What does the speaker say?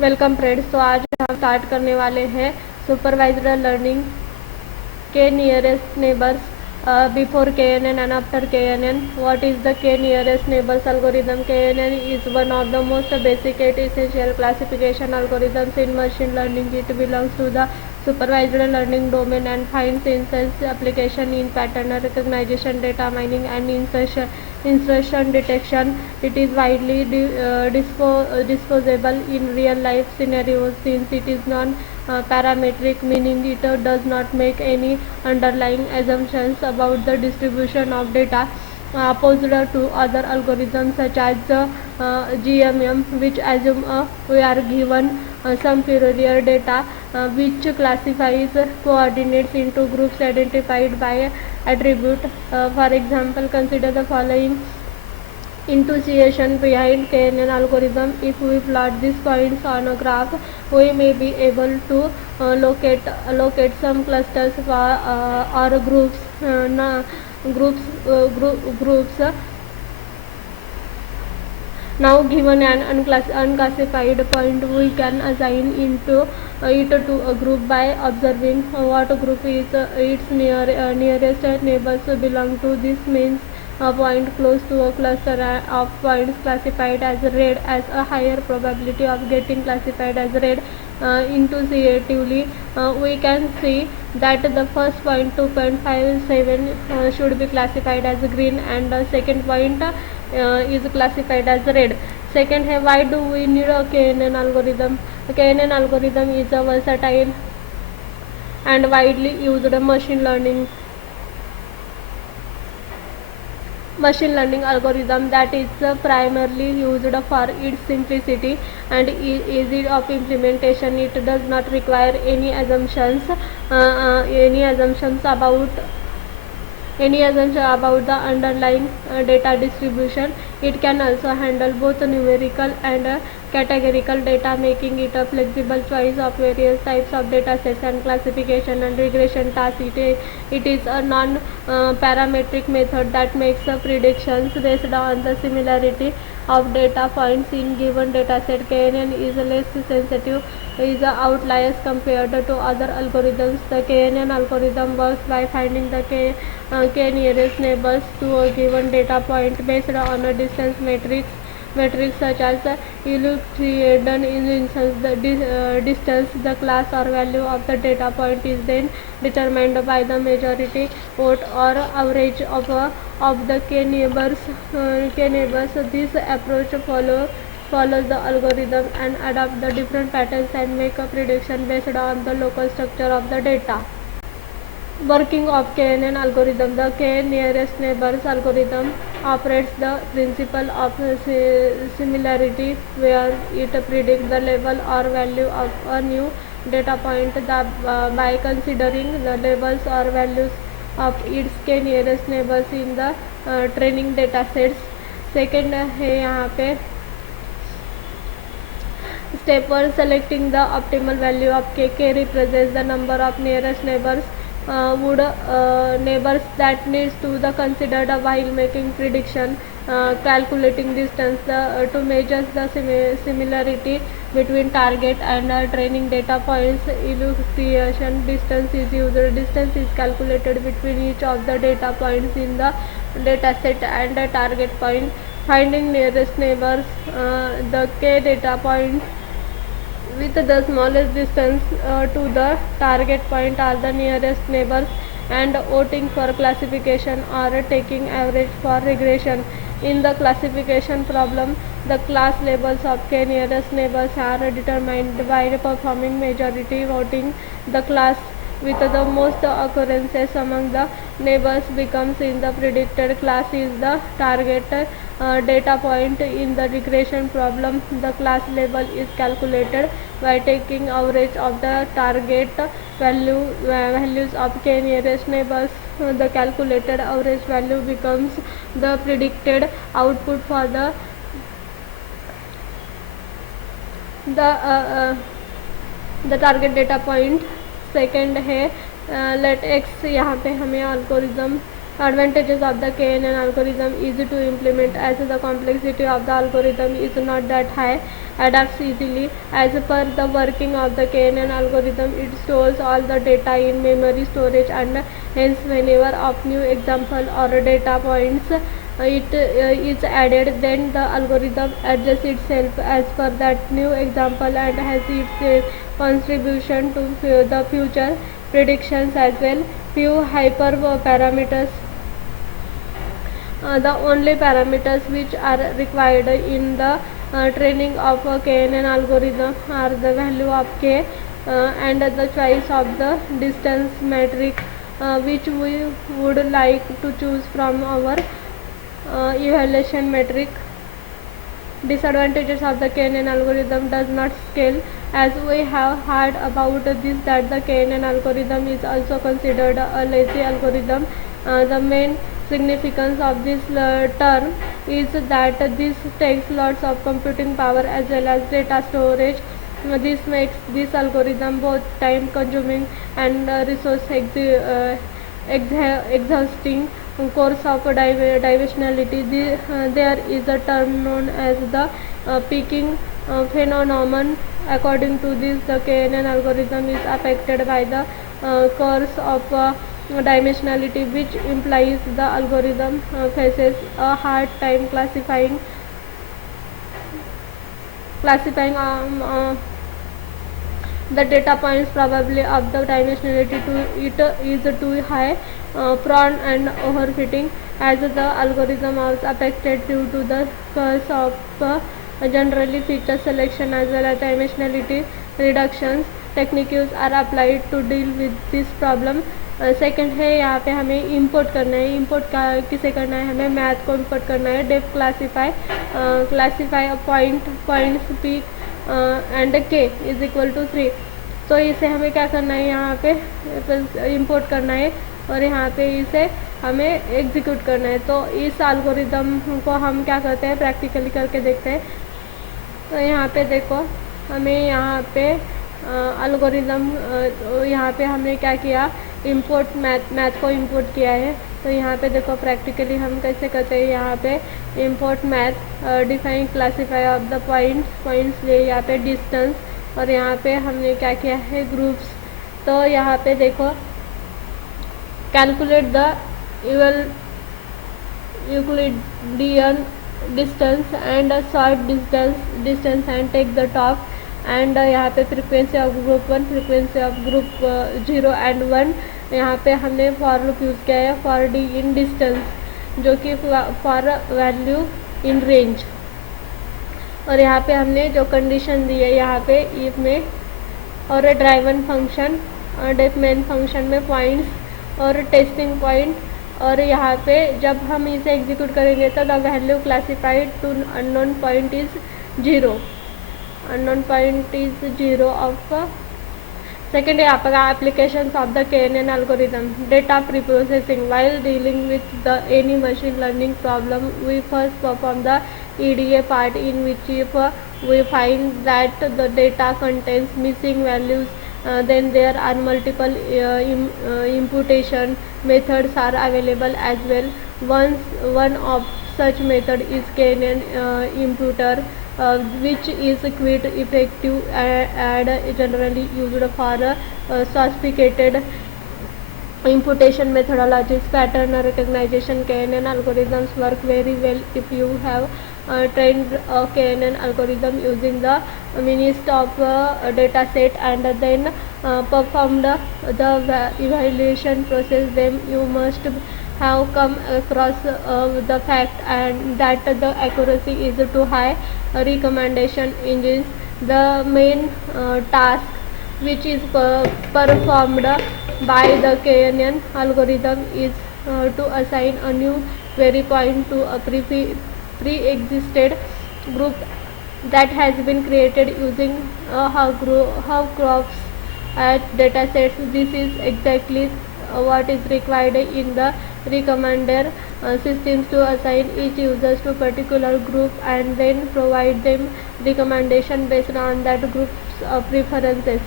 Welcome friends. तो आज हम स्टार्ट करने वाले हैं सुपरवाइज्ड लर्निंग के nearest neighbours before KNN and after KNN. What is the K nearest neighbors algorithm? KNN is one of the most basic and essential classification algorithms in machine learning. It belongs to the supervised learning domain and finds its application in pattern recognition, data mining, and insertion detection. It is widely disposable in real life scenarios since it is non-parametric, meaning it does not make any underlying assumptions about the distribution of data, opposed to other algorithms such as GMM, which assume we are given some Fourier data which classifies coordinates into groups identified by attribute. For example, consider the following intuition behind KNN algorithm. If we plot these points on a graph, we may be able to locate some clusters or groups. Now given an unclassified point, we can assign it to a group by observing what group is its nearest neighbors belong to. This means a point close to a cluster of points classified as red has a higher probability of getting classified as red. Intuitively, we can see that the first point 2.57 should be classified as green and the second point is classified as red. Second, why do we need a KNN algorithm? A KNN algorithm is a versatile and widely used machine learning algorithm that is primarily used for its simplicity and easy of implementation. It does not require any assumptions about the underlying data distribution. It can also handle both numerical and categorical data, making it a flexible choice of various types of data sets and classification and regression tasks. It is a non-parametric method that makes predictions based on the similarity of data points in given data set. KNN is less sensitive is outliers compared to other algorithms. The KNN algorithm works by finding the K nearest neighbors to a given data point based on a distance matrix such as Euclidean distance. The class or value of the data point is then determined by the majority vote or average of the K neighbors. This approach follows the algorithm and adapt the different patterns and make a prediction based on the local structure of the data. Working of KNN algorithm. The K nearest neighbors algorithm operates the principle of similarity, where it predicts the level or value of a new data point by considering the levels or values of its K nearest neighbors in the training data sets. Second है यहाँ पे step 1, selecting the optimal value of k. K represents the number of nearest neighbors neighbors that needs to the considered while making prediction. Calculating distance to measure the similarity between target and training data points. Illustration distance is used. Distance is calculated between each of the data points in the data set and a target point. Finding nearest neighbors. The k data points with the smallest distance to the target point are the nearest neighbors, and voting for classification or taking average for regression. In the classification problem, the class labels of k nearest neighbors are determined by performing majority voting. The class with the most occurrences among the neighbors becomes in the predicted class is the target data point. In the regression problem, the class label is calculated by taking average of the target values of k nearest neighbors. The calculated average value becomes the predicted output for the target data point. Second है late x. यहाँ पे हमें algorithm Advantages of the KNN algorithm: easy to implement as the complexity of the algorithm is not that high, adapts easily. As per the working of the KNN algorithm, it stores all the data in memory storage, and hence whenever of new example or data points it is added, then the algorithm adjusts itself as per that new example and has its contribution to the future predictions as well. Few hyperparameters. The only parameters which are required in the training of a KNN algorithm are the value of k and the choice of the distance metric which we would like to choose from our evaluation metric. Disadvantages of the KNN algorithm: does not scale. As we have heard about this, that the KNN algorithm is also considered a lazy algorithm. The main significance of this term is that this takes lots of computing power as well as data storage. This makes this algorithm both time consuming and resource exhausting. Course of dimensionality: there is a term known as the peaking phenomenon. According to this, the KNN algorithm is affected by the course of dimensionality, which implies the algorithm faces a hard time classifying the data points. Probably of the dimensionality to it is too high, prone and overfitting, as the algorithm is affected due to the curse of generally feature selection as well as dimensionality reductions. Techniques are applied to deal with this problem. Second है यहाँ पे हमें import करना है. Import का किसे करना है? हमें मैथ को इंपोर्ट करना है. Def classify points p and k is equal to 3. तो इसे हमें क्या करना है? यहाँ पे इंपोर्ट करना है और यहाँ पे इसे हमें एग्जीक्यूट करना है. तो इस एल्गोरिदम को हम क्या करते हैं? प्रैक्टिकली करके देखते हैं. तो यहाँ पे देखो, हमें यहाँ पे एल्गोरिदम यहाँ पे हमने क्या किया? इंपोर्ट मैथ को इंपोर्ट किया है. तो यहाँ पे देखो प्रैक्टिकली हम कैसे करते हैं. यहाँ पे import math, define classify of the points ले, यहाँ पे डिस्टेंस, और यहाँ पे हमने क्या किया है? ग्रुप्स. तो यहाँ पे देखो, calculate the Euclidean distance and short distance and take the top. And यहाँ पे frequency of group 1, frequency of group 0 and 1. यहाँ पे हमने फॉर लूप यूज़ किया है फॉर डी इन डिस्टेंस, जो कि फॉर वैल्यू इन रेंज. और यहाँ पे हमने जो कंडीशन दी है यहाँ पे इफ में, और driven function, def main function में पॉइंट्स और टेस्टिंग पॉइंट. और यहाँ पे जब हम इसे एग्जीक्यूट करेंगे तो the value classified to unknown point is 0. unknown point is 0 of second है आपका applications of the KNN algorithm. Data preprocessing: while dealing with any machine learning problem, we first perform the EDA part, in which if we find that the data contains missing values, then there are multiple imputation methods are available as well. One of such method is KNN imputer, which is quite effective and generally used for sophisticated imputation methodologies. Pattern recognition: KNN algorithms work very well if you have trained a KNN algorithm using the minist of data set and then performed the evaluation process. Then you must have come across the fact and that the accuracy is too high. Recommendation engines: the main task which is performed by the KNN algorithm is to assign a new query point to a pre-existed group that has been created using Howcroft's datasets. This is exactly what is required in the recommender systems to assign each user to particular group and then provide them recommendation based on that group's preferences.